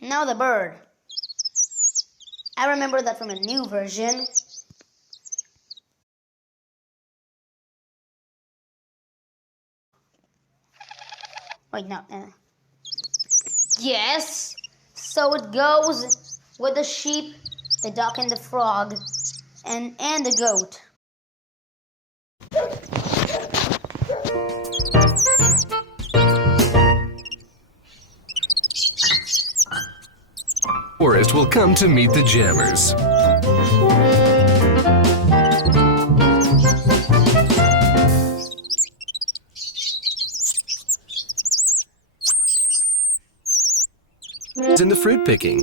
Now the bird. I remember that from a new version. Wait, no. Yes! So it goes with the sheep, the duck, and the frog, and the goat. Forest will come to meet the jammers. In the fruit picking.